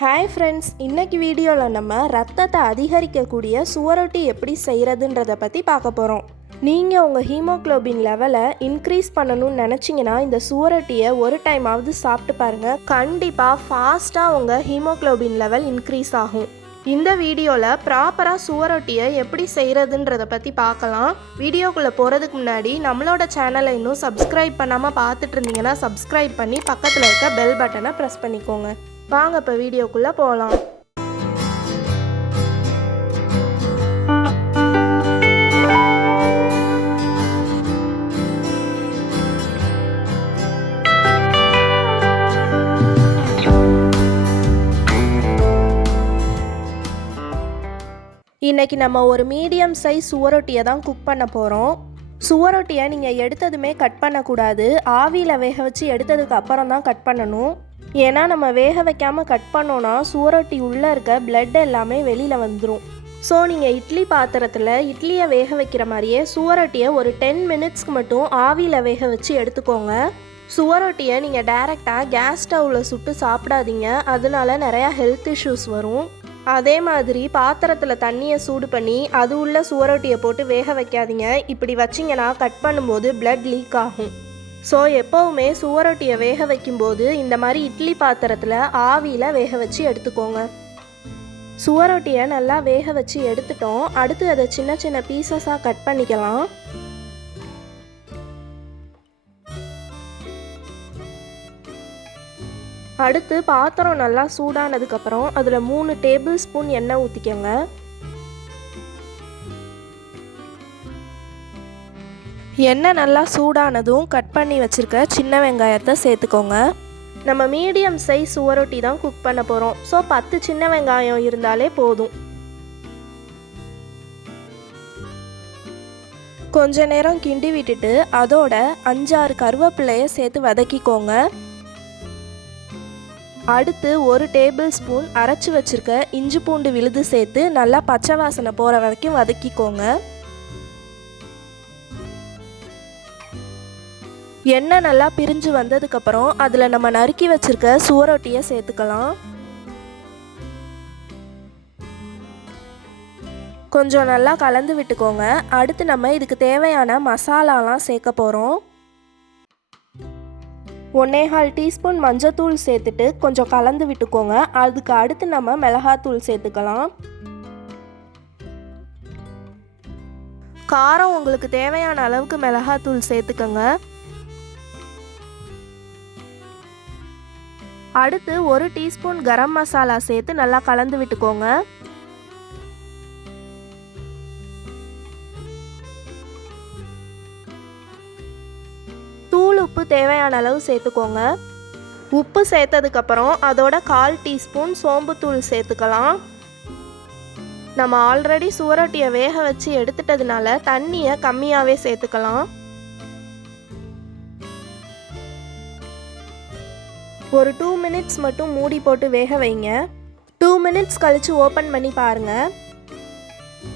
Hi friends, இன்னைக்கு வீடியோவில் நம்ம ரத்தத்தை அதிகரிக்கக்கூடிய சுவரொட்டி எப்படி செய்கிறதுன்றதை பற்றி பார்க்க போகிறோம். நீங்கள் உங்கள் ஹீமோக்ளோபின் லெவலை இன்க்ரீஸ் பண்ணணும்னு நினச்சிங்கன்னா இந்த சுவரொட்டியை ஒரு டைமாவது சாப்பிட்டு பாருங்கள். கண்டிப்பாக ஃபாஸ்ட்டாக உங்கள் ஹீமோக்ளோபின் லெவல் இன்க்ரீஸ் ஆகும். இந்த வீடியோவில் ப்ராப்பராக சுவரொட்டியை எப்படி செய்கிறதுன்றதை பற்றி பார்க்கலாம். வீடியோக்குள்ளே போகிறதுக்கு முன்னாடி நம்மளோட சேனலை இன்னும் சப்ஸ்கிரைப் பண்ணாமல் பார்த்துட்டு இருந்தீங்கன்னா சப்ஸ்கிரைப் பண்ணி பக்கத்தில் இருக்க பெல் பட்டனை ப்ரெஸ் பண்ணிக்கோங்க. வாங்க இப்போ வீடியோக்குள்ளே போகலாம். இன்றைக்கி நம்ம ஒரு மீடியம் சைஸ் சுவரொட்டியை தான் குக் பண்ண போகிறோம். சுவரொட்டியை நீங்கள் எடுத்ததுமே கட் பண்ணக்கூடாது. ஆவியில் வேக வச்சு எடுத்ததுக்கு அப்புறம் தான் கட் பண்ணணும். ஏன்னா நம்ம வேக வைக்காமல் கட் பண்ணோன்னா சுவரொட்டி உள்ளே இருக்க பிளட் எல்லாமே வெளியில் வந்துடும். ஸோ நீங்கள் இட்லி பாத்திரத்தில் இட்லியை வேக வைக்கிற மாதிரியே சுவரொட்டியை ஒரு 10 மினிட்ஸ்க்கு மட்டும் ஆவியில் வேக வச்சு எடுத்துக்கோங்க. சுவரொட்டியை நீங்கள் டைரெக்டாக கேஸ் ஸ்டவ்வில் சுட்டு சாப்பிடாதீங்க, அதனால நிறையா ஹெல்த் இஷ்யூஸ் வரும். அதே மாதிரி பாத்திரத்தில் தண்ணியை சூடு பண்ணி அது உள்ள சுவரொட்டியை போட்டு வேக வைக்காதீங்க. இப்படி வச்சிங்கன்னா கட் பண்ணும்போது பிளட் லீக் ஆகும். ஸோ எப்போவுமே சுவரொட்டியை வேக வைக்கும்போது இந்த மாதிரி இட்லி பாத்திரத்தில் ஆவியில் வேக வச்சு எடுத்துக்கோங்க. சுவரொட்டியை நல்லா வேக வச்சு எடுத்துட்டோம். அடுத்து அதை சின்ன சின்ன பீசஸாக கட் பண்ணிக்கலாம். அடுத்து பாத்திரம் நல்லா சூடானதுக்கப்புறம் அதில் 3 டேபிள் ஸ்பூன் எண்ணெய் ஊற்றிக்கோங்க. எண்ணெய் நல்லா சூடானதும் கட் பண்ணி வச்சுருக்க சின்ன வெங்காயத்தை சேர்த்துக்கோங்க. நம்ம மீடியம் சைஸ் சுவரொட்டி தான் குக் பண்ண போகிறோம். ஸோ 10 சின்ன வெங்காயம் இருந்தாலே போதும். கொஞ்ச நேரம் கிண்டி விட்டுட்டு அதோட 5-6 கருவேப்பிலையை சேர்த்து வதக்கிக்கோங்க. அடுத்து 1 டேபிள் ஸ்பூன் அரைச்சி வச்சுருக்க இஞ்சி பூண்டு விழுது சேர்த்து நல்லா பச்சை வாசனை போகிற வரைக்கும் வதக்கிக்கோங்க. எண்ணெய் நல்லா பிரிஞ்சு வந்ததுக்கப்புறம் அதில் நம்ம நறுக்கி வச்சுருக்க சுவரொட்டியை சேர்த்துக்கலாம். கொஞ்சம் நல்லா கலந்து விட்டுக்கோங்க. அடுத்து நம்ம இதுக்கு தேவையான மசாலாலாம் சேர்க்க போகிறோம். 1/4 டீஸ்பூன் மஞ்சத்தூள் சேர்த்துட்டு கொஞ்சம் கலந்து விட்டுக்கோங்க. அதுக்கு அடுத்து நம்ம மிளகாத்தூள் சேர்த்துக்கலாம். காரம் உங்களுக்கு தேவையான அளவுக்கு மிளகாத்தூள் சேர்த்துக்கோங்க. அடுத்து 1 டீஸ்பூன் கரம் மசாலா சேர்த்து நல்லா கலந்து விட்டுக்கோங்க. தூள் உப்பு தேவையான அளவு சேர்த்துக்கோங்க. உப்பு சேர்த்ததுக்கப்புறம் அதோட 1/4 டீஸ்பூன் சோம்புத்தூள் சேர்த்துக்கலாம். நம்ம ஆல்ரெடி சுவரொட்டியை வேக வச்சு எடுத்துட்டதுனால தண்ணியை கம்மியாகவே சேர்த்துக்கலாம். ஒரு 2 மினிட்ஸ் மட்டும் மூடி போட்டு வேக வைங்க. 2 மினிட்ஸ் கழித்து ஓப்பன் பண்ணி பாருங்கள்.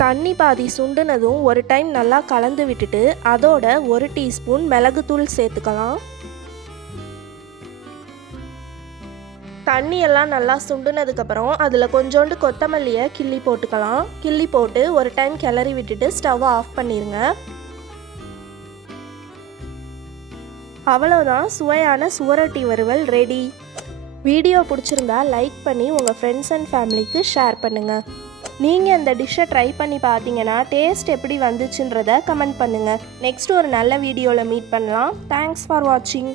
தண்ணி பாதி சுண்டுனதும் ஒரு டைம் நல்லா கலந்து விட்டுட்டு அதோட 1 டீஸ்பூன் மிளகுத்தூள் சேர்த்துக்கலாம். தண்ணியெல்லாம் நல்லா சுண்டுனதுக்கப்புறம் அதில் கொஞ்சோண்டு கொத்தமல்லியை கிள்ளி போட்டுக்கலாம். கிள்ளி போட்டு ஒரு டைம் கிளறி விட்டுட்டு ஸ்டவ்வை ஆஃப் பண்ணிடுங்க. அவ்வளோதான், சுவையான சுவரொட்டி வறுவல் ரெடி. வீடியோ பிடிச்சிருந்தா லைக் பண்ணி உங்கள் ஃப்ரெண்ட்ஸ் அண்ட் ஃபேமிலிக்கு ஷேர் பண்ணுங்கள். நீங்கள் இந்த டிஷ்ஷை ட்ரை பண்ணி பார்த்தீங்கன்னா டேஸ்ட் எப்படி வந்துச்சுன்றதை கமெண்ட் பண்ணுங்கள். நெக்ஸ்ட் ஒரு நல்ல வீடியோவில் மீட் பண்ணலாம். தேங்க்ஸ் ஃபார் வாட்சிங்.